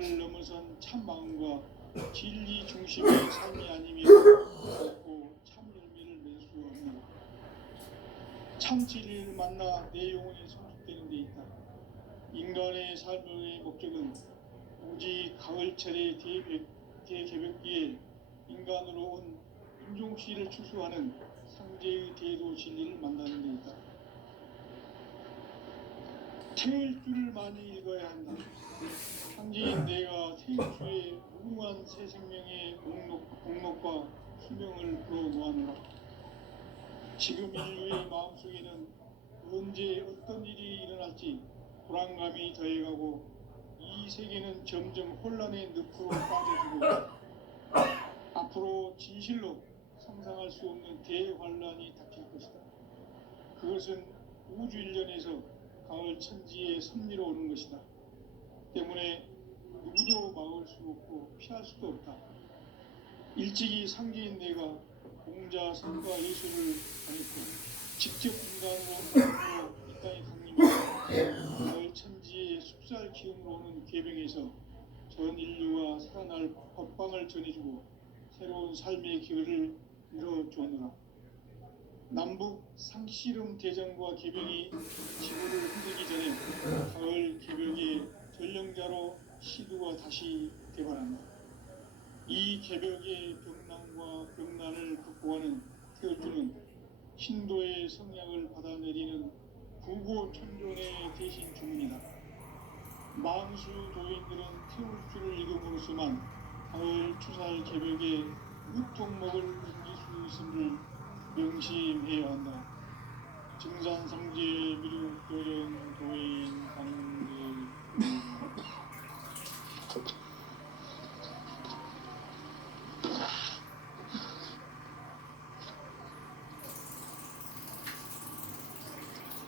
인간을 넘어선 참 마음과 진리 중심의 삶이 아니면 결코 참 열매를 맺을 수 없는 참 진리를 만나 내 영혼이 성숙되는 데 있다. 인간의 삶의 목적은 오직 가을철의 대개벽기에 인간으로 온 인종씨를 추수하는 상제의 대도 진리를 만나는 데 있다. 태일 줄을 많이 읽어야 한다. 상제인 내가 태일주의 무궁한 새 생명의 목록과 수명을 불어모아노라. 지금 인류의 마음속에는 언제 어떤 일이 일어날지 불안감이 더해가고 이 세계는 점점 혼란의 늪으로 빠져들고 앞으로 진실로 상상할 수 없는 대환란이 닥칠 것이다. 그것은 우주 일련에서 가을 천지의 섭리로 오는 것이다. 때문에 누구도 막을 수 없고 피할 수도 없다. 일찍이 상제인 내가 공자 성과 예술을 가했고 직접 인간으로 이 땅에 강림하여 가을 천지의 숲살 기운으로 오는 계병에서 전 인류가 살아날 법방을 전해주고 새로운 삶의 기회를 열어주느라. 남북 상씨름 대전과 계병이 지구를 흔들기 전에 가을 계벽의 전령자로 시두가 다시 개발한다. 이 개벽의 벽난과 벽난을 극복하는 태울주는 신도의 성량을 받아내리는 부고천존의 대신 주문이다. 만수 도인들은 태울주를 읽음으로써만 가을 추살 개벽의 우통목을 넘길 수 있음을 명심해야 한다. 증산상제 미륵 도전 도인 강제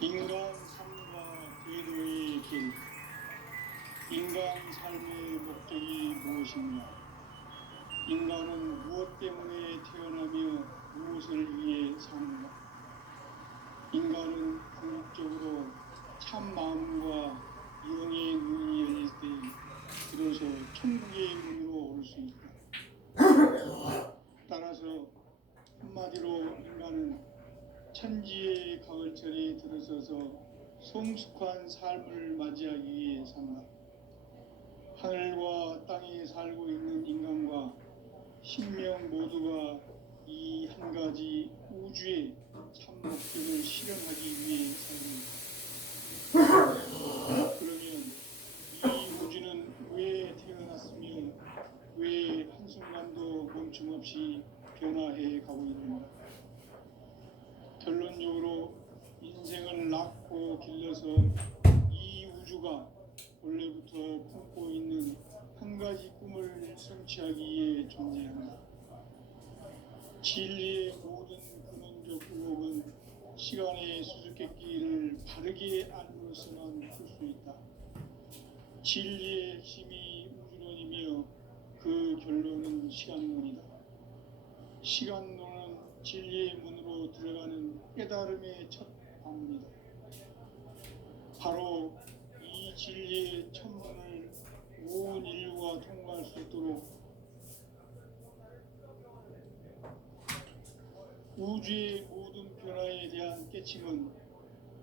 인간 삶과 제도의 길. 인간 삶의 목적이 무엇이냐? 인간은 무엇 때문에 태어나며 무엇을 위해 사는가? 인간은 궁극적으로 참 마음과 영의 눈이 열릴 때 비로소 천국의 문으로 올 수 있다. 따라서 한마디로 인간은 천지의 가을철에 들어서서 성숙한 삶을 맞이하기 위해 산다. 하늘과 땅에 살고 있는 인간과 신명 모두가 이 한 가지 우주의 참 목적을 실현하기 위해 살고 있다. 그러면 이 우주는 왜 태어났으며 왜 한순간도 멈춤없이 변화해 가고 있는가? 결론적으로 인생을 낳고 길러서 이 우주가 원래부터 품고 있는 한 가지 꿈을 성취하기 위해 존재한다. 진리의 모든 근원적 의혹은 시간의 수수께끼를 바르게 알므로서만 풀 수 있다. 진리의 핵심이 우주론이며 그 결론은 시간론이다. 시간론은 진리의 문으로 들어가는 깨달음의 첫 방문이다. 바로 이 진리의 천문을 온 인류가 통과할 수 있도록 우주의 모든 변화에 대한 깨침은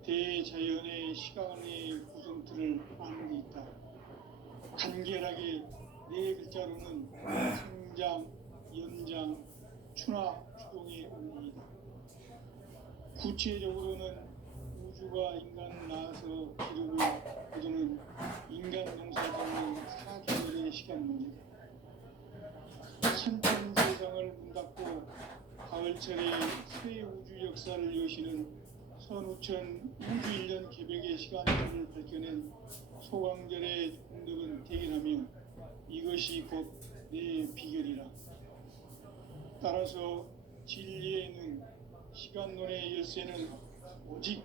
대자연의 시간의 구성틀을 아는 데 있다. 간결하게 네 글자로는 성장, 연장, 추나 추동의 원리이다. 구체적으로는 우주가 인간을 낳아서 기르고 그도는 인간 농사짓는 4개월의 시간 문제다. 천천세상을 문닫고 가을철에 새 우주 역사를 여시는 선우천 우주일년 개벽의 시간들을 밝혀낸 소강절의 공덕은 대견하며 이것이 곧 내 비결이라. 따라서 진리의 눈, 시간론의 열쇠는 오직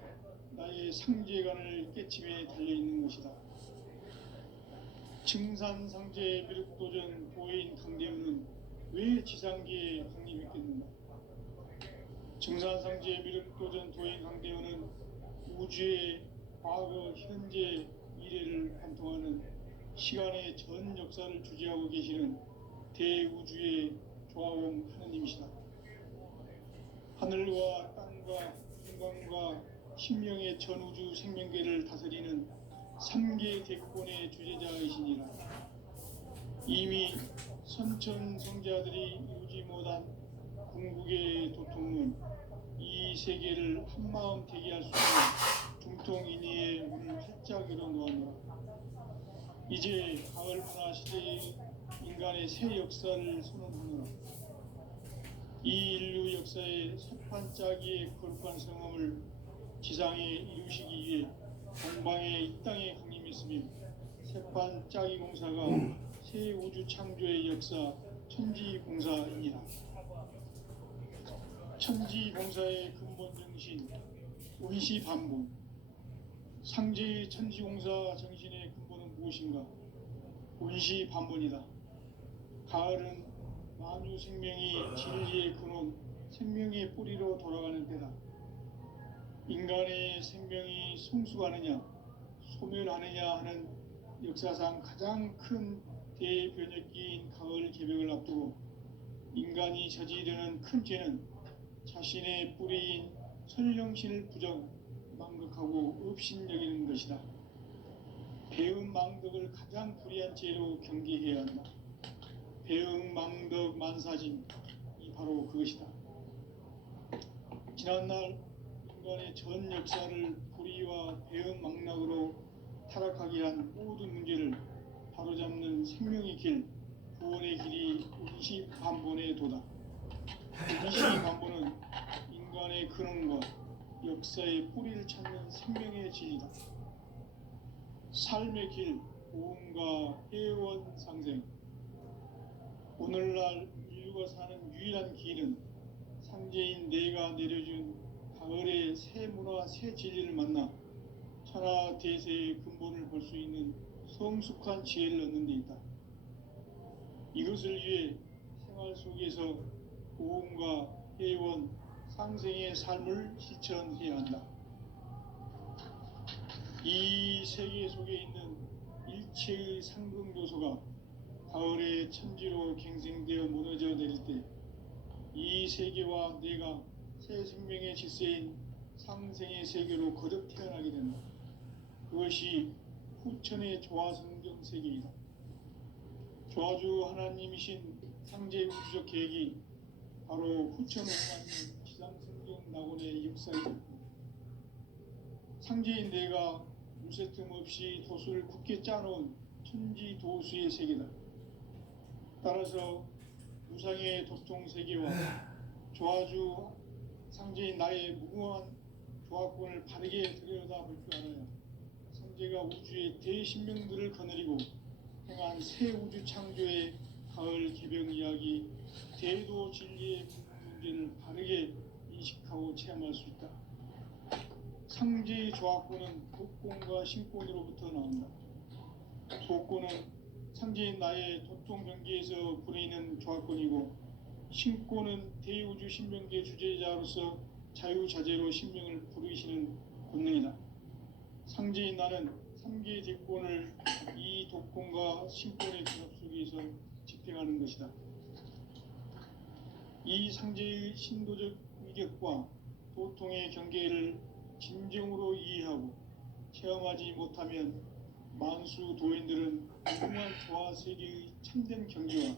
나의 상제관을 깨침에 달려있는 것이다. 증산상제 미륵도전 도인 강대우는 왜 지상계에 강림했겠는가? 증산상제 미륵도전 도인 강대우는 우주의 과거, 현재, 미래를 관통하는 시간의 전 역사를 주재하고 계시는 대우주의 조화원 하느님이시다. 하늘과 땅과 인간과 신명의 전우주 생명계를 다스리는 삼계 대권의 주재자이시니라. 이미 선천성자들이 이루지 못한 궁극의 도통은 이 세계를 한마음 되게 할 수 있는 중통인의의 문을 활짝 열어 놓았노라. 이제 가을 문화 시대의 인간의 새 역사를 선언하노라. 이 인류 역사의 석판짜기의 거룩한 성함을 지상에 이루시기 위해 동방에 이 땅에 강림했으며 세판짜기 공사가 새 우주 창조의 역사 천지공사이니라. 천지공사의 근본 정신 원시반복. 상제의 천지공사 정신의 근본은 무엇인가? 원시반복이다. 가을은 만유 생명이 진리의 근원, 생명의 뿌리로 돌아가는 때다. 인간의 생명이 성숙하느냐, 소멸하느냐 하는 역사상 가장 큰 대변혁기인 가을 개벽을 앞두고 인간이 저지르는 큰 죄는 자신의 뿌리인 설령신을 부정, 망극하고 업신여기는 것이다. 배은 망덕을 가장 불의한 죄로 경계해야 한다. 배응 망덕 만사진, 이 바로 그것이다. 지난날 인간의 전 역사를 불의와 배응 망락으로 타락하게 한 모든 문제를 바로잡는 생명의 길, 구원의 길이 원시반본의 도다. 원시반본은 인간의 근원과 역사의 뿌리를 찾는 생명의 진리다. 삶의 길, 고음과 회원 상생. 오늘날 인류가 사는 유일한 길은 상제인 내가 내려준 가을의 새 문화, 새 진리를 만나 천하 대세의 근본을 볼 수 있는 성숙한 지혜를 얻는 데 있다. 이것을 위해 생활 속에서 고음과 회원, 상생의 삶을 실천해야 한다. 이 세계 속에 있는 일체의 상승 요소가 가을의 천지로 갱생되어 무너져 내릴 때 이 세계와 내가 새 생명의 질서인 상생의 세계로 거듭 태어나게 된다. 그것이 후천의 조화성경 세계이다. 조화주 하나님이신 상제 우주적 계획이 바로 후천 5만년 지상성경 낙원의 역사이다. 상제인 내가 무쇠 틈 없이 도수를 굳게 짜놓은 천지 도수의 세계다. 따라서 무상의 도통 세계와 조화주 상제인 나의 무궁한 조화권을 바르게 들여다볼 줄 알아야 상제가 우주의 대신명들을 거느리고 행한 새 우주 창조의 가을 개병 이야기, 대도 진리의 문제를 바르게 인식하고 체험할 수 있다. 상제의 조화권은 독권과 신권으로부터 나온다. 독권은 상제인 나의 도통 경계에서 부리는 조화권이고, 신권은 대우주 신명계 주제자로서 자유자재로 신명을 부르시는 권능이다. 상제인 나는 3개의 대권을 이 독권과 신권의 결합 속에서 집행하는 것이다. 이 상제의 신도적 위격과 도통의 경계를 진정으로 이해하고 체험하지 못하면 만수 도인들은 무궁한 조화 세계의 참된 경지와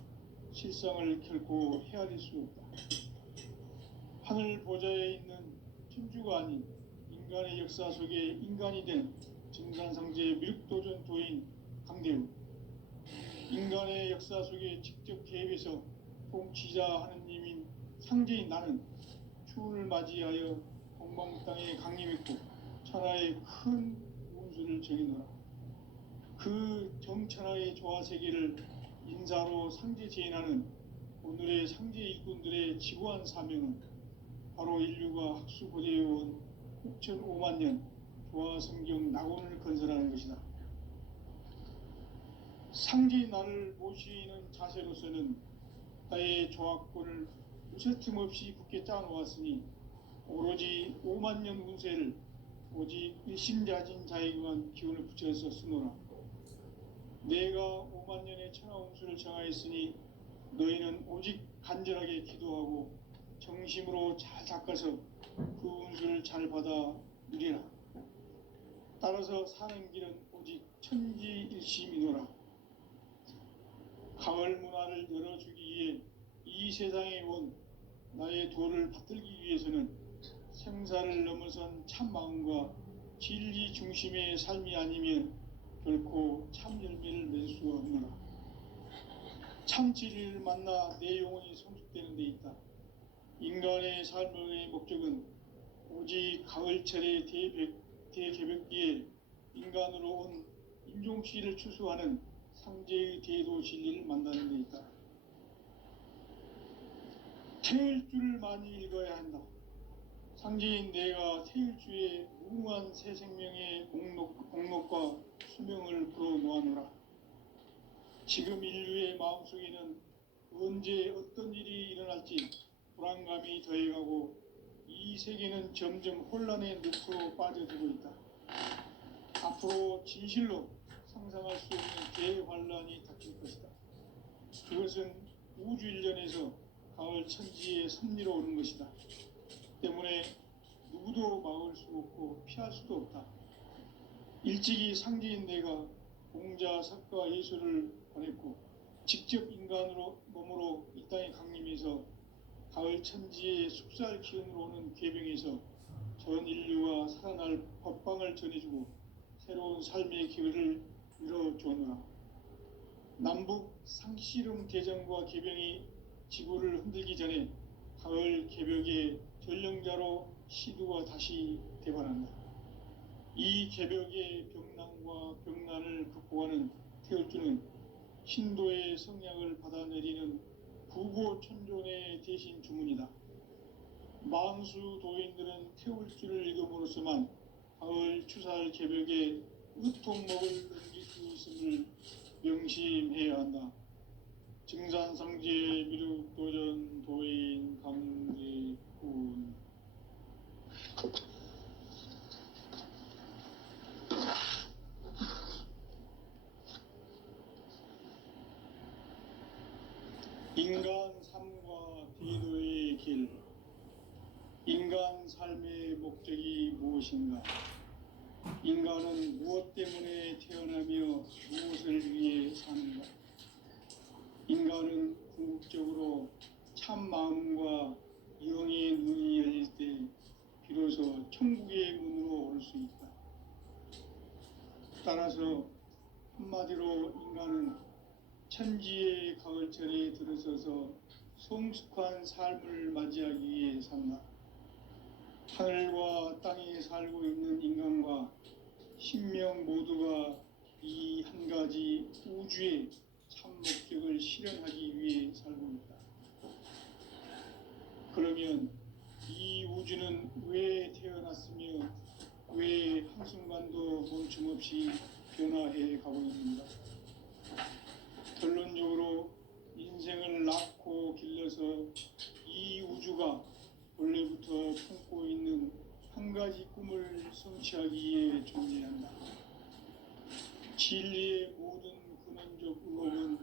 실상을 결코 헤아릴 수 없다. 하늘 보좌에 있는 천주가 아닌 인간의 역사 속에 인간이 된 증산상제의 미륵도전 도인 강대우, 인간의 역사 속에 직접 개입해서 통치자 하느님인 상제인 나는 추운을 맞이하여 동방 땅에 강림했고 천하의 큰 운수를 정해놓아. 그 정천하의 조화세계를 인사로 상제 제인하는 오늘의 상제 일꾼들의 지구한 사명은 바로 인류가 학수고대해온 후천 5만년 조화성경 낙원을 건설하는 것이다. 상제인 나를 모시는 자세로서는 나의 조화권을 무쇠틈 없이 굳게 짜놓았으니 오로지 5만년 운세를 오직 일심자진 자에게만 기운을 붙여서 쓰노라. 내가 5만 년의 천하 운수를 정하였으니 너희는 오직 간절하게 기도하고 정심으로 잘 닦아서 그 운수를 잘 받아 누리라. 따라서 사는 길은 오직 천지일심이노라. 가을 문화를 열어주기 위해 이 세상에 온 나의 도를 받들기 위해서는 생사를 넘어선 참 마음과 진리 중심의 삶이 아니면 결코 참 열매를 맺을 수 없노라. 참 진리를 만나 내 영혼이 성숙되는 데 있다. 인간의 삶의 목적은 오직 가을철의 대개벽기에 인간으로 온 인종씨를 추수하는 상제의 대도 진리를 만나는 데 있다. 태일주를 많이 읽어야 한다. 상제인 내가 태일주의 무궁한 새 생명의 목록과 수명을 풀어놓아노라. 지금 인류의 마음속에는 언제 어떤 일이 일어날지 불안감이 더해가고 이 세계는 점점 혼란의 늪으로 빠져들고 있다. 앞으로 진실로 상상할 수 없는 대환란이 닥칠 것이다. 그것은 우주 일련에서 가을 천지의 섭리로 오는 것이다. 때문에 누구도 막을 수 없고 피할 수도 없다. 일찍이 상제인 내가 공자, 석가, 예수를 보냈고 직접 인간으로 몸으로 이 땅에 강림해서 가을 천지의 숙살 기운으로 오는 계병에서 전 인류가 살아날 법방을 전해주고 새로운 삶의 기회를 열어주었노라. 남북 상씨름 대전과 계병이 지구를 흔들기 전에 가을 개벽의 전령자로 시두가 다시 대반한다. 이 개벽의 병난과 병난을 극복하는 태울주는 신도의 성약을 받아내리는 부고천존의 대신 주문이다. 만수 도인들은 태울주를 읽음으로써만 가을 추살 개벽의 으통목을 넘길 수 있음을 명심해야 한다. 증산상제 미륵도전 도인 강대군. 인간 삶과 대도의 길. 인간 삶의 목적이 무엇인가? 인간은 무엇 때문에 태어나며 무엇을 위해 사는가? 인간은 궁극적으로 참 마음과 영의 눈이 열릴 때 비로소 천국의 문으로 올 수 있다. 따라서 한마디로 인간은 천지의 가을철에 들어서서 성숙한 삶을 맞이하기 위해 산다. 하늘과 땅에 살고 있는 인간과 신명 모두가 이 한 가지 우주의 참 목적을 실현하기 위해 살고 있다. 그러면 이 우주는 왜 태어났으며 왜 한순간도 멈춤 없이 변화해 가고 있는가? 결론적으로 인생을 낳고 길러서 이 우주가 원래부터 품고 있는 한 가지 꿈을 성취하기 위해 존재한다. 진리의 모든 근원적 의혹은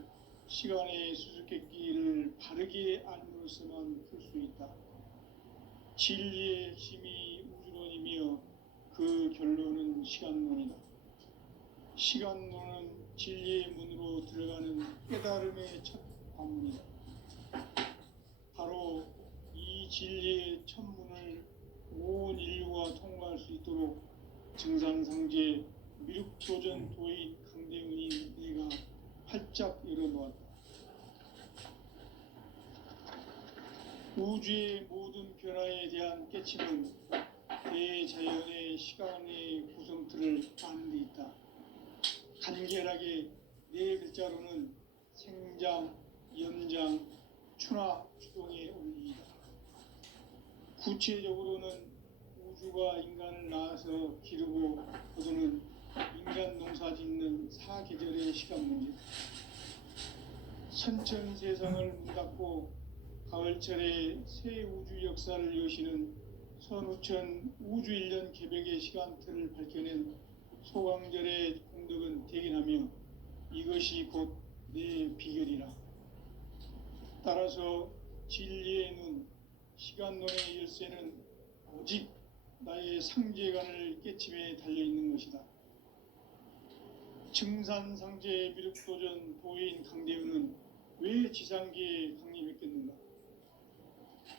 시간의 수수께끼를 바르게 알므로서만 풀 수 있다. 진리의 핵심이 우주론이며 그 결론은 시간론이다. 시간론은 진리의 문으로 들어가는 깨달음의 첫 관문이다. 바로 이 진리의 첫 문을 온 인류가 통과할 수 있도록 증산상제 미륵도전 도인 강대훈이 내가 활짝 열어놓았다. 우주의 모든 변화에 대한 깨침은 대자연의 시간의 구성틀을 아는 데 있다. 간결하게 네 글자로는 생장, 연장, 추나 추동의 원리이다. 구체적으로는 우주가 인간을 낳아서 기르고 거두는 인간 농사 짓는 사계절의 시간 문제. 선천 세상을 문 닫고 가을철에 새 우주 역사를 여시는 선우천 우주 1년 개벽의 시간틀을 밝혀낸 소강절의 공덕은 대견하며 이것이 곧 내 비결이라. 따라서 진리의 눈, 시간론의 열쇠는 오직 나의 상제관을 깨침에 달려있는 것이다. 증산상제 미륵도전 도인 강대우는 왜 지상계에 강림했겠는가?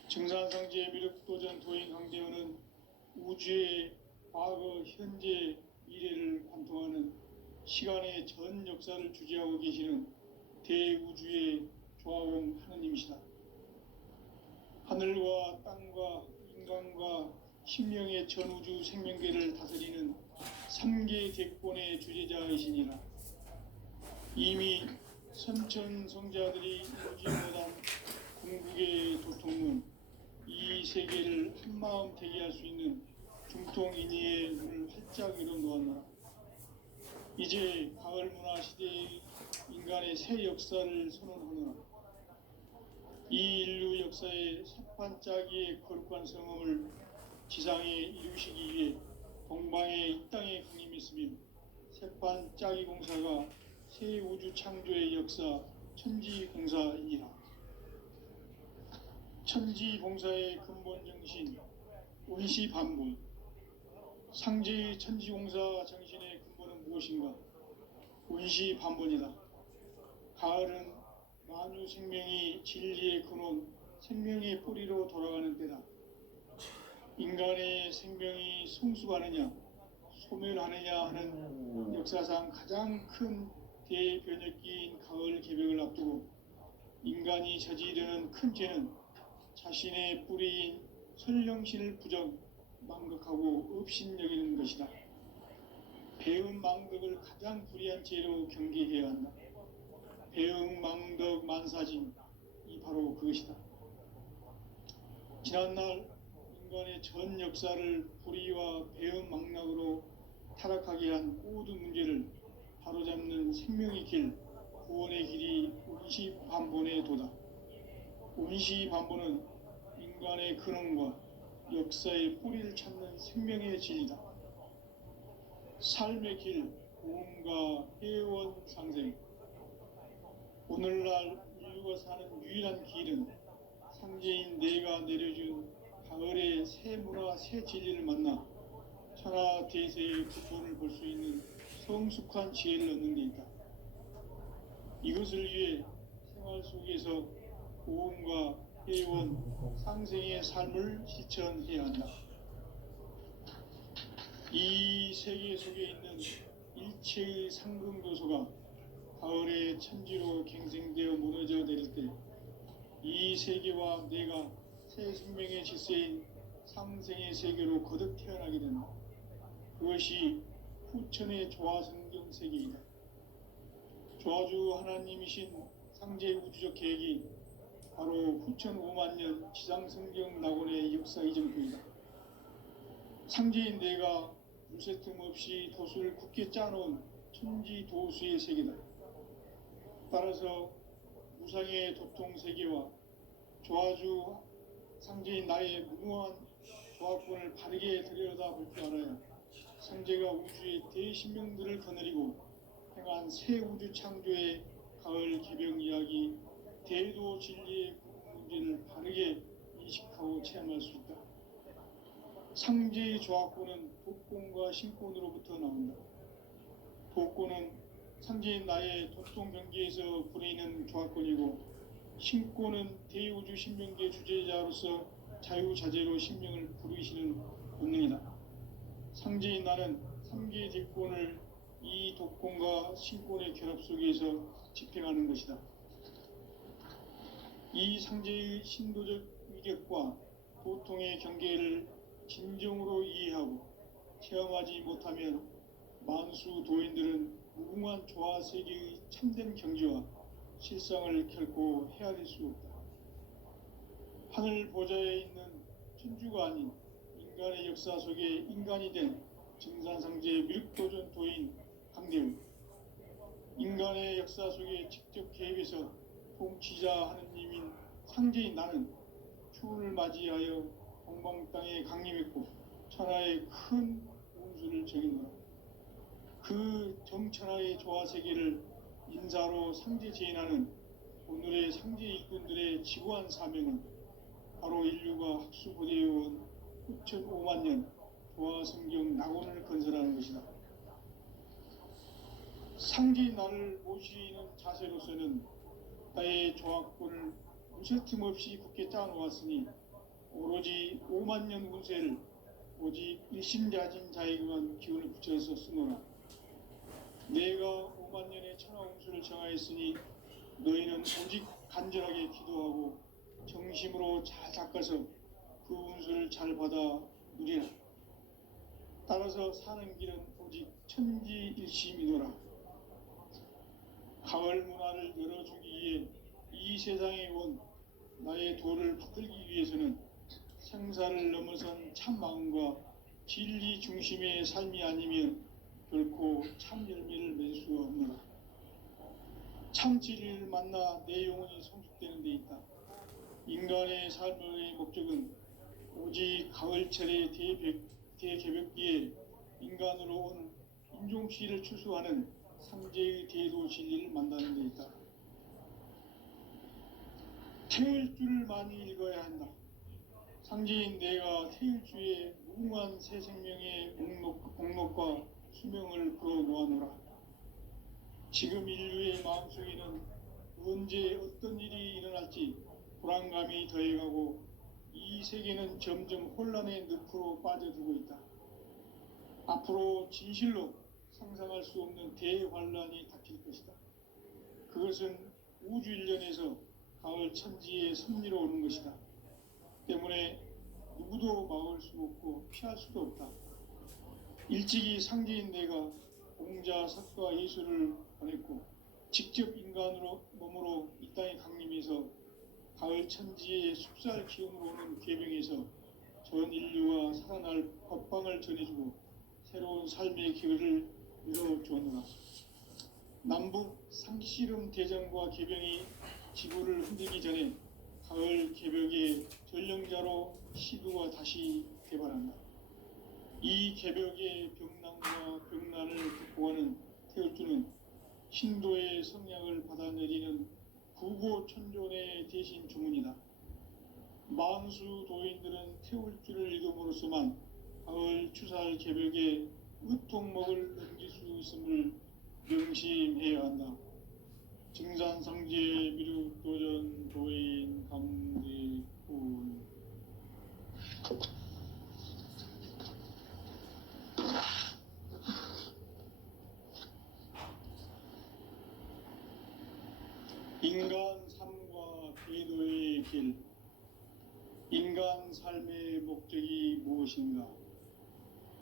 증산상제 미륵도전 도인 강대우는 우주의 과거, 현재, 미래를 관통하는 시간의 전 역사를 주재하고 계시는 대우주의 조화원 하느님이시다. 하늘과 땅과 인간과 신명의 전우주 생명계를 다스리는 3계 대권의 주재자이시니라. 이미 선천성자들이 이루지 못한 궁극의 도통은 이 세계를 한마음 되게 할 수 있는 중통인의의 문을 활짝 열어 놓았노라. 이제 가을 문화 시대의 인간의 새 역사를 선언하노라. 이 인류 역사의 새반짝이의 거룩한 성음을 지상에 이루시기 위해 동방의 이 땅에 강림했으며 새반짝이 공사가 새 우주 창조의 역사 천지공사이니라. 천지공사의 근본 정신 운시반본. 상제의 천지공사 정신의 근본은 무엇인가? 운시반본이다. 가을은 만유 생명이 진리의 근원, 생명의 뿌리로 돌아가는 때다. 인간의 생명이 성숙하느냐, 소멸하느냐 하는 역사상 가장 큰 대변혁기인 가을 개벽을 앞두고 인간이 저지르는 큰 죄는 자신의 뿌리인 설령신을 부정, 망극하고 업신여기는 것이다. 배음 망덕을 가장 불의한 죄로 경계해야 한다. 배음 망덕 만사진, 이 바로 그것이다. 지난날 인간의 전 역사를 불의와 배음 망락으로 타락하게 한 모든 문제를 바로잡는 생명의 길, 구원의 길이 운시반본의 도다. 운시반본은 인간의 근원과 역사의 뿌리를 찾는 생명의 진리다. 삶의 길, 고음과 회원 상생. 오늘날 인류가 사는 유일한 길은 상제인 내가 내려준 가을의 새 문화, 새 진리를 만나 천하 대세의 부처를 볼 수 있는 성숙한 지혜를 얻는 데 있다. 이것을 위해 생활 속에서 고음과 회원, 상생의 삶을 실천해야 한다. 이 세계 속에 있는 일체의 상승도소가 가을의 천지로 갱생되어 무너져 내릴 때 이 세계와 내가 새 생명의 질서인 상생의 세계로 거듭 태어나게 된다. 그것이 후천의 조화성경 세계이다. 조화주 하나님이신 상제 우주적 계획이 바로 후천 5만년 지상성경 낙원의 역사 이전부이다. 상제인 내가 물새틈 없이 도수를 굳게 짜놓은 천지도수의 세계다. 따라서 무상의 도통 세계와 조화주 상제인 나의 무궁한 조화권을 바르게 들여다볼 줄 알아야 상제가 우주의 대신명들을 거느리고 행한 새 우주 창조의 가을 개벽 이야기, 대도 진리의 문제를 바르게 인식하고 체험할 수 있다. 상제의 조화권은 독권과 신권으로부터 나온다. 독권은 상제인 나의 도통 경계에서 부리는 조화권이고, 신권은 대우주 신명계 주제자로서 자유자재로 신명을 부르시는 본능이다. 상제인 나는 3계 대권을 이 독권과 신권의 결합 속에서 집행하는 것이다. 이 상제의 신도적 위격과 도통의 경계를 진정으로 이해하고 체험하지 못하면 만수 도인들은 무궁한 조화 세계의 참된 경지와 실상을 결코 헤아릴 수 없다. 하늘 보좌에 있는 천주가 아닌 인간의 역사 속에 인간이 된 증산상제 미륵도전 도인 강대우. 인간의 역사 속에 직접 개입해서 통치자 하느님인 상제인 나는 추운을 맞이하여 동방 땅에 강림했고 천하의 큰 운수를 적인노라. 그 정천하의 조화 세계를 인사로 상제 제인하는 오늘의 상제 일꾼들의 지구한 사명은 바로 인류가 학수고대해온 9,5만 년 도화성경 낙원을 건설하는 것이다. 상제 나를 모시는 자세로서는 나의 조합권을 무쇠틈 없이 굳게 짜놓았으니 오로지 5만 년 운세를 오직 일심자진 자에게만 기운을 붙여서 쓰노라. 내가 5만 년의 천하 운수를 정하였으니 너희는 오직 간절하게 기도하고 정심으로 잘 닦아서 그 운수를 잘 받아 누리라. 따라서 사는 길은 오직 천지일심이노라. 가을 문화를 열어주기 위해 이 세상에 온 나의 도를 붙들기 위해서는 생사를 넘어선 참 마음과 진리 중심의 삶이 아니면 결코 참 열매를 맺을 수가 없노라. 참 진리를 만나 내 영혼이 성숙되는 데 있다. 인간의 삶의 목적은 오직 가을철의 대개벽기에 인간으로 온 인종씨를 추수하는 상제의 대도 진리를 만나는 데 있다. 태일주를 많이 읽어야 한다. 상제인 내가 태일주의 무궁한 새 생명의 목록과 수명을 풀어놓아노라. 지금 인류의 마음속에는 언제 어떤 일이 일어날지 불안감이 더해가고 이 세계는 점점 혼란의 늪으로 빠져들고 있다. 앞으로 진실로 상상할 수 없는 대환란이 닥칠 것이다. 그것은 우주 일련에서 가을 천지의 섭리로 오는 것이다. 때문에 누구도 막을 수 없고 피할 수도 없다. 일찍이 상제인 내가 공자, 석가, 예수를 보냈고 직접 인간으로 몸으로 이 땅에 강림해서 가을 천지의 숲살 기운으로 오는 궤병에서 전 인류가 살아날 법방을 전해주고 새로운 삶의 기회를 열어주었노라. 남북 상씨름 대전과 궤병이 지구를 흔들기 전에 가을 개벽의 전령자로 시두가 다시 개발한다. 이 개벽의 병난과 병난을 극복하는 태울주는 신도의 성량을 받아내리는 구고천존의 대신 주문이다. 만수 도인들은 태울주를 읽음으로써만 가을 추살 개벽의 으통목을 넘길 수 있음을 명심해야 한다. 증산상제 미륵도전 도인 감대군. 인간 삶과 기도의 길. 인간 삶의 목적이 무엇인가?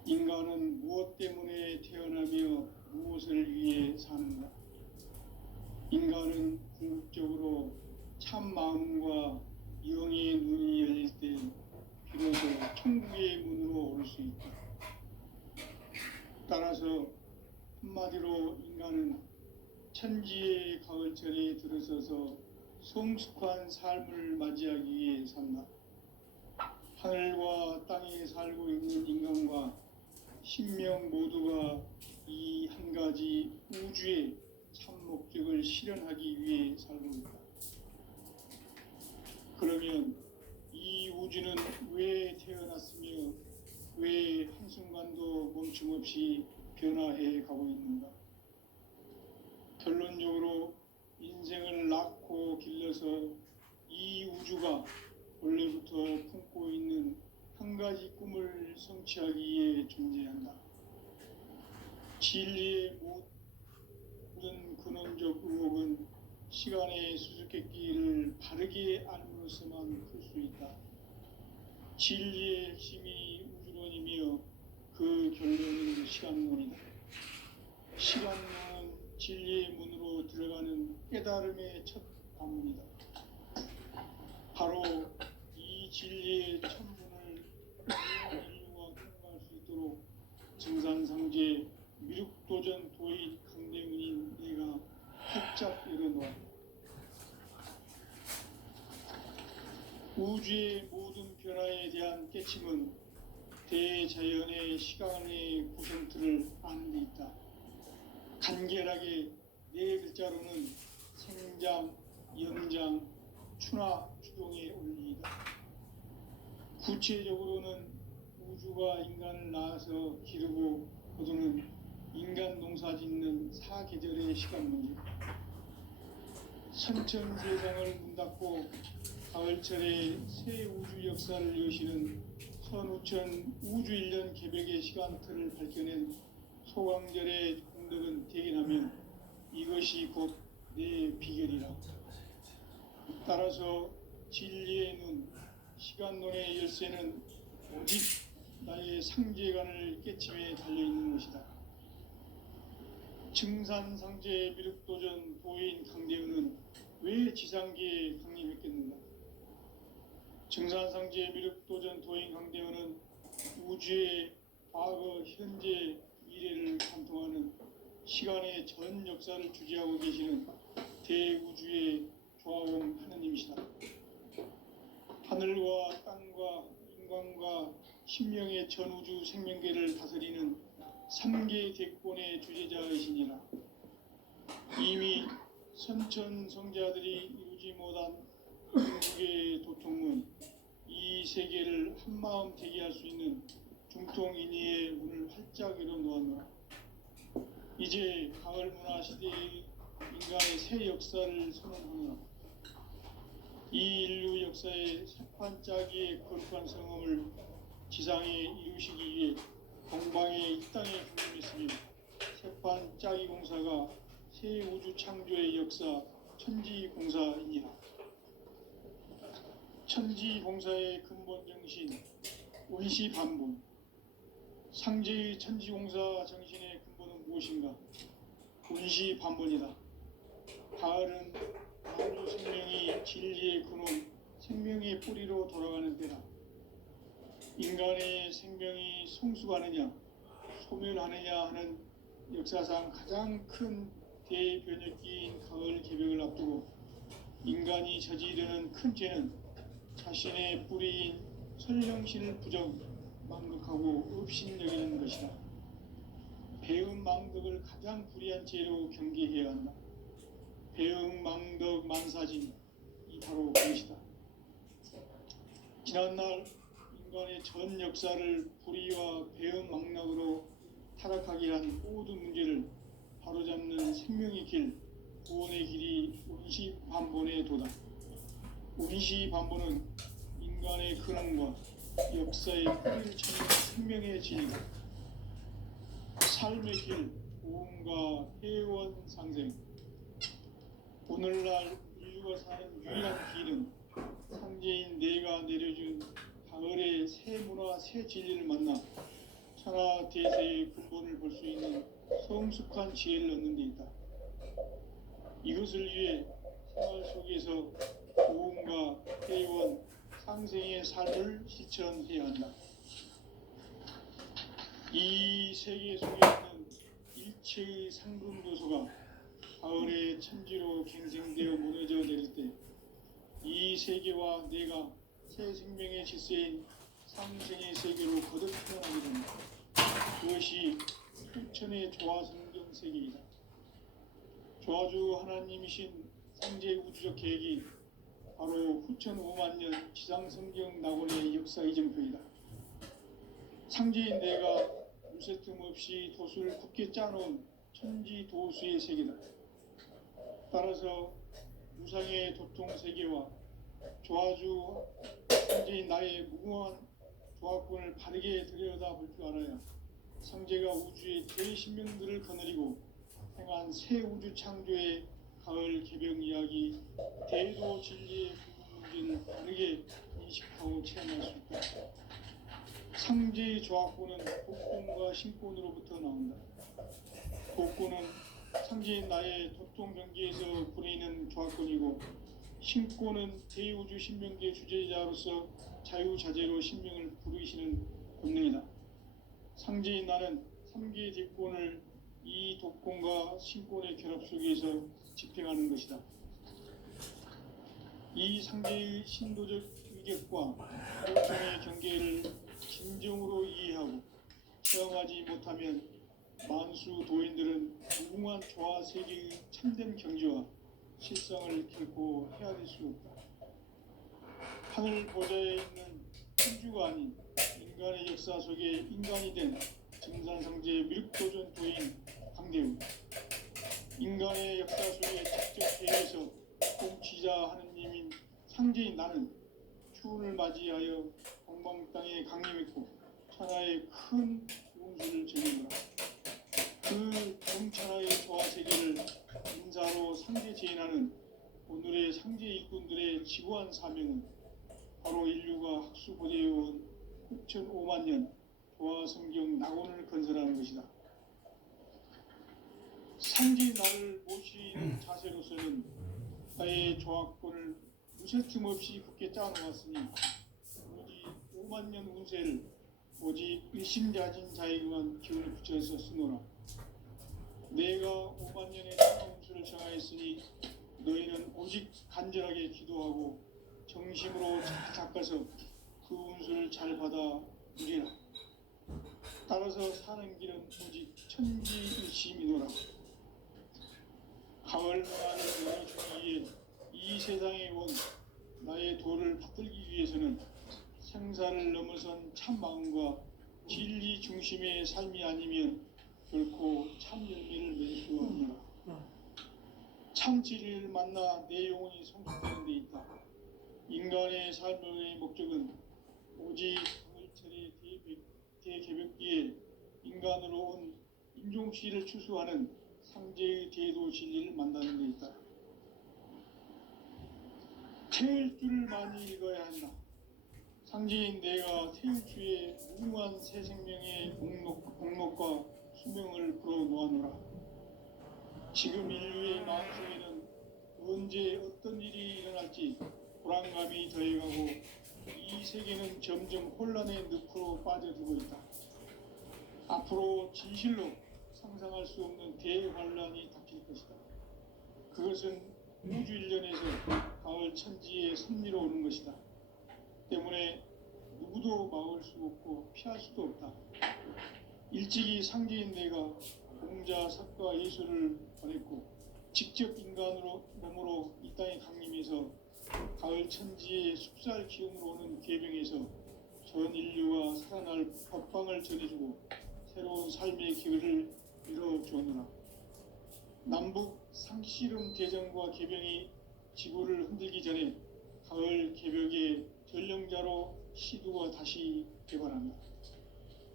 인간은 무엇 때문에 태어나며 무엇을 위해 사는가? 인간은 궁극적으로 참 마음과 영의 눈이 열릴 때 비로소 천국의 문으로 올 수 있다. 따라서 한마디로 인간은 천지의 가을철에 들어서서 성숙한 삶을 맞이하기 위해 산다. 하늘과 땅에 살고 있는 인간과 신명 모두가 이 한 가지 우주의 참 목적을 실현하기 위해 살고 있다. 그러면 이 우주는 왜 태어났으며 왜 한순간도 멈춤없이 변화해 가고 있는가? 결론적으로 인생을 낳고 길러서 이 우주가 원래부터 품고 있는 한 가지 꿈을 성취하기 위해 존재한다. 진리의 모든 근원적 의혹은 시간의 수수께끼를 바르게 알므로서만 풀 수 있다. 진리의 핵심이 우주론이며 그 결론은 시간론이다. 시간론은 진리의 문으로 들어가는 깨달음의 첫 관문이다. 바로 이 진리의 천문을 인류가 통과할 수 있도록 증산상제 미륵도전 도인 강대문인 내가 활짝 열어놓았다. 우주의 모든 변화에 대한 깨침은 대자연의 시간의 구성틀을 아는 데 있다. 간결하게 네 글자로는 생장, 연장, 추나 추동에 올리이다. 구체적으로는 우주가 인간을 낳아서 기르고 거두는 인간 농사 짓는 사계절의 시간 문제, 선천 세상을 문 닫고 가을철에 새 우주 역사를 여시는 선우천 우주 1년 개벽의 시간틀을 밝혀낸 소강절의 공덕은 대견하면 이것이 곧 내 비결이라. 따라서 진리의 눈, 시간론의 열쇠는 오직 나의 상제관을 깨침에 달려있는 것이다. 증산상제 미륵도전 도인 강대우는 왜 지상계에 강림했겠는가? 증산상제 미륵도전 도인 강대우는 우주의 과거, 현재, 미래를 관통하는 시간의 전 역사를 주재하고 계시는 대우주의 조화원 하느님이시다. 하늘과 땅과 인간과 신명의 전우주 생명계를 다스리는 3개 대권의 주제자이시니라. 이미 선천성자들이 이루지 못한 중국의 도통은 이 세계를 한마음 되게 할 수 있는 중통인의의 문을 활짝 열어놓았노라. 이제 가을 문화 시대의 인간의 새 역사를 선언하노라. 이 인류 역사의 새판짜기의 거룩한 성험을 지상에 이루시기 위해 동방에 이 땅에 중심했으며 새판짜기 공사가 새 우주 창조의 역사 천지공사이니라. 천지공사의 근본 정신 원시반본, 상제의 천지공사 정신의 근본은 무엇인가? 원시반본이다. 가을은 만주 생명이 진리의 근원, 생명의 뿌리로 돌아가는 때다. 인간의 생명이 성숙하느냐, 소멸하느냐 하는 역사상 가장 큰 대변혁기인 가을 개벽을 앞두고 인간이 저지르는 큰 죄는 자신의 뿌리인 설령신을 부정, 망극하고 업신여기는 것이다. 배음 망덕을 가장 불의한 죄로 경계해야 한다. 배음 망덕 만사진, 이 바로 그것이다. 지난날 인간의 전 역사를 불의와 배음 망락으로 타락하게 한 모든 문제를 바로잡는 생명의 길, 구원의 길이 원시반본의 도다. 원시반본은 인간의 근원과 역사의 뿌리를 찾는 생명의 진리다. 삶의 길, 고음과 회원 상생. 오늘날 인류가 사는 유일한 길은 상제인 내가 내려준 가을의 새 문화, 새 진리를 만나 천하 대세의 근본을 볼 수 있는 성숙한 지혜를 얻는 데 있다. 이것을 위해 생활 속에서 고음과 회원, 상생의 삶을 실천해야 한다. 이 세계 속에 있는 일체의 상근도소가 가을의 천지로 갱생되어 무너져 내릴 때 이 세계와 내가 새 생명의 질서인 상생의 세계로 거듭 태어나게 됩니다. 그것이 후천의 조화성경 세계이다. 조화주 하나님이신 상제 우주적 계획이 바로 후천 5만년 지상성경 낙원의 역사 이정표이다. 상제인 내가 물새틈 없이 도수를 굳게 짜놓은 천지도수의 세계다. 따라서 무상의 도통 세계와 조화주 상제인 나의 무궁한 조화권을 바르게 들여다볼 줄 알아야 상제가 우주의 대신명들을 거느리고 행한 새 우주 창조의 가을 개벽 이야기, 대도 진리의 궁극 문제를 바르게 인식하고 체험할 수 있다. 상제의 조화권은 복권과 신권으로부터 나온다. 복권은 상제인 나의 도통 경계에서 부리는 조화권이고, 신권은 대우주 신명계 주제자로서 자유자재로 신명을 부르시는 권능이다. 상제인 나는 3개의 대권을 이 독권과 신권의 결합 속에서 집행하는 것이다. 이 상제의 신도적 위격과 도통의 경계를 진정으로 이해하고 체험하지 못하면 만수 도인들은 무궁한 조화 세계의 참된 경지와 실상을 결코 헤아릴 수 없다. 하늘 보좌에 있는 천주가 아닌 인간의 역사 속에 인간이 된 증산성제 미륵도전 도인 강대우, 인간의 역사 속에 직접 대해서 공치자 하느님인 상제인 나는 추운을 맞이하여 동방 땅에 강림했고 천하의 큰 운수를 전해노라. 그 정천하의 조화 세계를 인사로 상제 제인하는 오늘의 상제 일꾼들의 지고한 사명은 바로 인류가 학수 고대해온 6,500만 년 조화 성경 낙원을 건설하는 것이다. 상제인 나를 모시는 자세로서는 나의 조화권을 무쇠 틈 없이 굳게 짜놓았으니 오직 5만 년 운세를 오직 일심자진 자에게만 기운을 붙여서 쓰노라. 내가 5만 년의 천하 운수를 정하였으니 너희는 오직 간절하게 기도하고 정심으로 잘 닦아서 그 운수를 잘 받아 누리라. 따라서 사는 길은 오직 천지일심이노라. 가을 문화를 열어주기 위해 이 세상에 온 나의 도를 받들기 위해서는 생사를 넘어선 참 마음과 진리 중심의 삶이 아니면 결코 참 열매를 맺을 수 없노라. 참 진리를 만나 내 영혼이 성숙되는 데 있다. 인간의 삶의 목적은 오직 가을철의 대개벽기에 인간으로 온 인종시를 추수하는 상제의 대도 진리를 만나는 데 있다. 태일 줄을 많이 읽어야 한다. 상제인 내가 태일 주에 무궁한 새 생명의 목록과 수명을 불어놓아노라. 지금 인류의 마음속에는 언제 어떤 일이 일어날지 불안감이 더해가고 이 세계는 점점 혼란의 늪으로 빠져들고 있다. 앞으로 진실로 상상할 수 없는 대환란이 닥칠 것이다. 그것은 우주 일련에서 가을 천지에 섭리로 오는 것이다. 때문에 누구도 막을 수 없고 피할 수도 없다. 일찍이 상제인 내가 공자, 석가, 예수를 보냈고 직접 인간으로 몸으로 이 땅에 강림해서 가을 천지의 숲살 기운으로 오는 계병에서 전 인류가 살아날 법방을 전해주고 새로운 삶의 기회를 이뤄주었노라. 남북 상씨름 대전과 계병이 지구를 흔들기 전에 가을 개벽의 전령자로 시두가 다시 개발한다.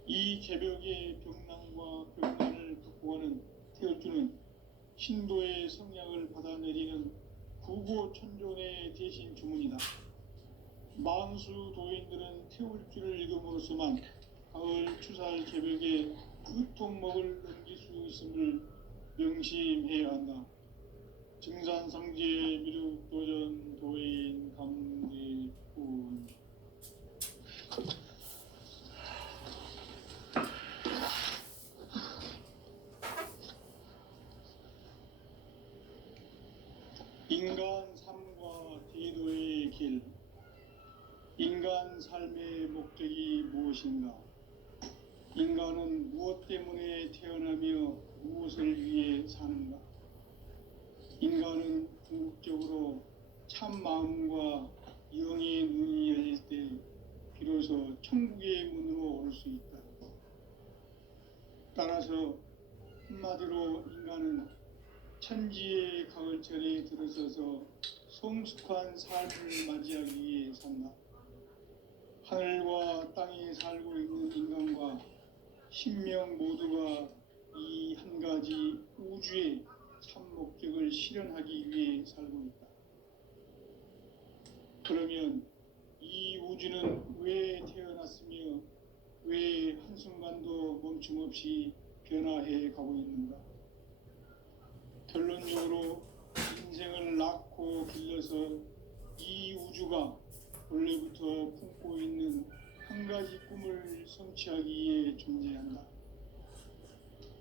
이 개벽의 병난과 병난을 극복하는 태울주는 신도의 성약을 받아내리는 구고천존의 대신 주문이다. 만수 도인들은 태울주를 읽음으로써만 가을 추살 개벽의 그 통목을 넘길 수 있음을 명심해야 한다. 증산상제 미륵도전 도인 강제훈. 인간 삶과 대도의 길. 인간 삶의 목적이 무엇인가? 인간은 무엇 때문에 태어나며 무엇을 위해 사는가? 인간은 궁극적으로 참 마음과 영의 눈이 열릴 때 비로소 천국의 문으로 올 수 있다. 따라서 한마디로 인간은 천지의 가을철에 들어서서 성숙한 삶을 맞이하기 위해 산다. 하늘과 땅에 살고 있는 인간과 신명 모두가 이 한 가지 우주의 참 목적을 실현하기 위해 살고 있다. 그러면 이 우주는 왜 태어났으며 왜 한순간도 멈춤 없이 변화해 가고 있는가? 결론적으로 인생을 낳고 길러서 이 우주가 원래부터 품고 있는 한 가지 꿈을 성취하기 위해 존재한다.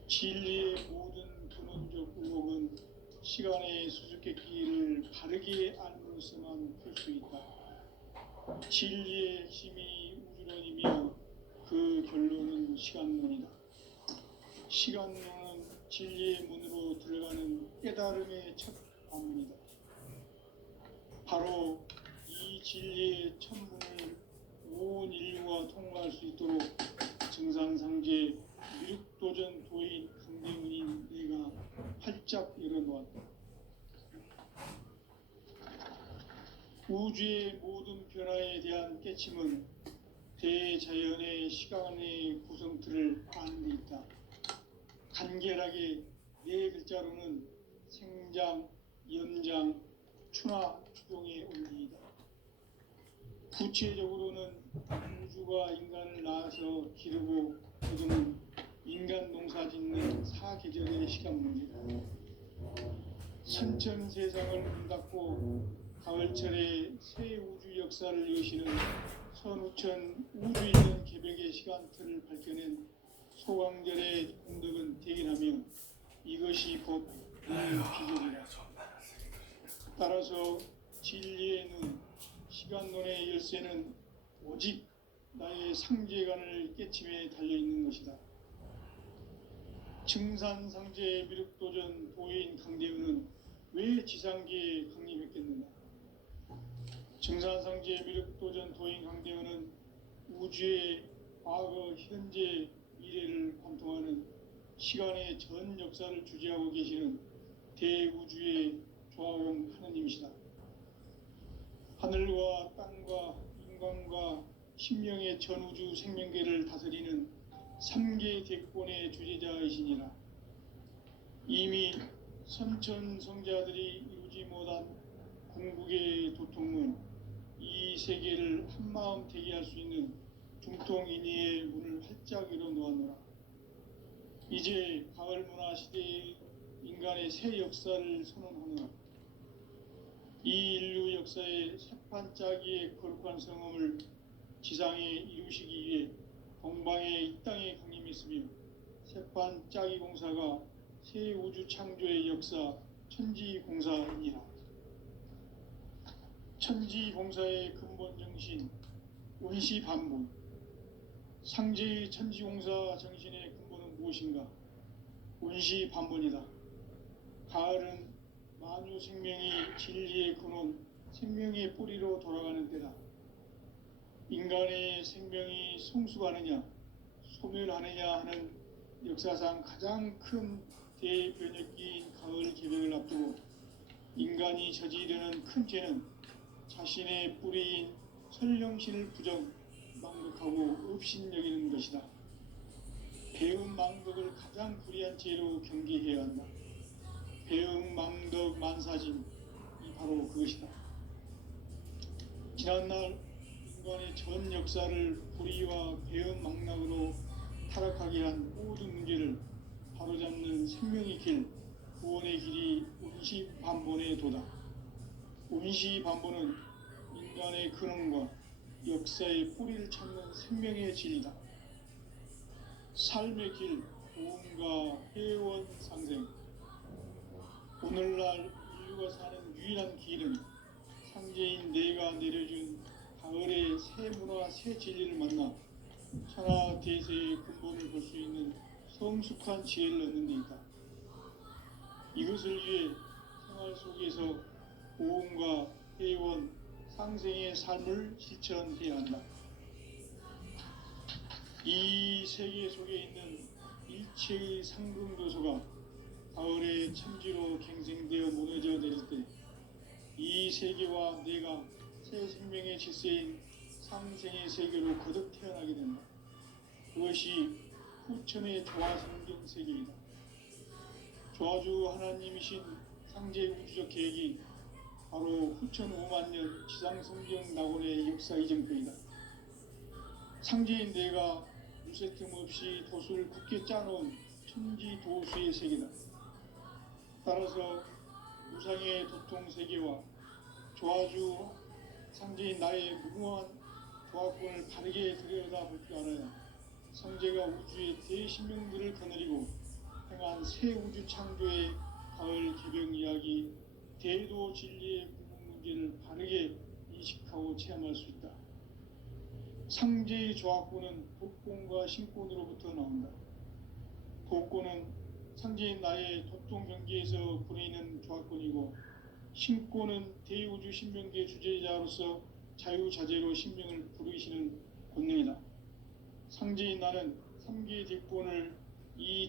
진리의 모든 근원적 의목은 시간의 수수께끼를 바르게 알므로서만 풀 수 있다. 진리의 핵심이 우주론이며 그 결론은 시간론이다. 시간론은 진리의 문으로 들어가는 깨달음의 첫 관문이다. 바로 이 진리의 첫 문을 온 인류가 통과할 수 있도록 증상상제 미륵도전 도인 강대문인 내가 활짝 열어놓았다. 우주의 모든 변화에 대한 깨침은 대자연의 시간의 구성틀을 아는 데 있다. 간결하게 네 글자로는 생장, 연장, 추나 추동의 원리이다. 구체적으로는 우주가 인간을 낳아서 기르고 거두는 인간 농사 짓는 사계절의 시간 문제다. 선천 세상을 문 닫고 가을철에 새 우주 역사를 여시는 선우천 우주인연 개벽의 시간틀을 밝혀낸 소강절의 공덕은 대견하며 이것이 곧 기적이다. 따라서 진리의 눈, 시간론의 열쇠는 오직 나의 상제관을 깨침에 달려있는 것이다. 증산상제 미륵도전 도인 강대우는 왜 지상계에 강림했겠는가? 증산상제 미륵도전 도인 강대우는 우주의 과거, 현재, 미래를 관통하는 시간의 전 역사를 주재하고 계시는 대우주의 조화원 하느님이시다. 하늘과 땅과 인간과 신명의 전우주 생명계를 다스리는 3계 대권의 주재자이시니라. 이미 선천성자들이 이루지 못한 궁극의 도통은 이 세계를 한마음 되게 할 수 있는 중통인의의 문을 활짝 열어놓았노라. 이제 가을 문화 시대의 인간의 새 역사를 선언하노라. 이 인류 역사의 새판짜기의 거룩한 성험을 지상에 이루시기 위해 동방의 이 땅에 강림했으며 새판짜기 공사가 새 우주 창조의 역사 천지공사이니라. 천지공사의 근본 정신 원시반본, 상제의 천지공사 정신의 근본은 무엇인가? 원시반본이다. 가을은 만유 생명이 진리의 근원, 생명의 뿌리로 돌아가는 때다. 인간의 생명이 성숙하느냐, 소멸하느냐 하는 역사상 가장 큰 대변혁기인 가을 개벽을 앞두고 인간이 저지르는 큰 죄는 자신의 뿌리인 설령신을 부정, 망덕하고 업신여기는 것이다. 배음 망덕을 가장 불의한 죄로 경계해야 한다. 배음 망덕 만사짐이 바로 그것이다. 지난날 인간의 전 역사를 불의와 배음 망락으로 타락하게 한 모든 문제를 바로잡는 생명의 길, 구원의 길이 원시반본의 도다. 원시반본은 인간의 근원과 역사의 뿌리를 찾는 생명의 진리다. 삶의 길, 보험과 회원 상생. 오늘날 인류가 사는 유일한 길은 상제인 내가 내려준 가을의 새 문화, 새 진리를 만나 천하 대세의 근본을 볼 수 있는 성숙한 지혜를 얻는 데 있다. 이것을 위해 생활 속에서 보험과 회원, 상생의 삶을 실천해야 한다. 이 세계 속에 있는 일체의 상금도소가 가을의 천지로 갱생되어 무너져 내릴 때 이 세계와 내가 새 생명의 질서인 상생의 세계로 거듭 태어나게 된다. 그것이 후천의 조화성경 세계이다. 조화주 하나님이신 상제 우주적 계획이 바로 후천 5만년 지상성경 낙원의 역사 이정표이다. 상제인 내가 무쇠틈 없이 도수를 굳게 짜놓은 천지도수의 세계다. 따라서 무상의 도통 세계와 조화주 상제인 나의 무궁한 조화권을 바르게 들여다볼 줄 알아야 상제가 우주의 대신명들을 거느리고 행한 새 우주 창조의 가을 개벽 이야기, 대도 진리의 궁극 문제를 바르게 인식하고 체험할 수 있다. 상제의 조화권은 복권과 신권으로부터 나온다. 도권은 상제인 나의 도통 경기에서 부리는 조합권이고 신권은 대우주 신명계 주제자로서 자유자재로 신명을 부르시는 권능이다. 상제인 나는 3개 대권을 이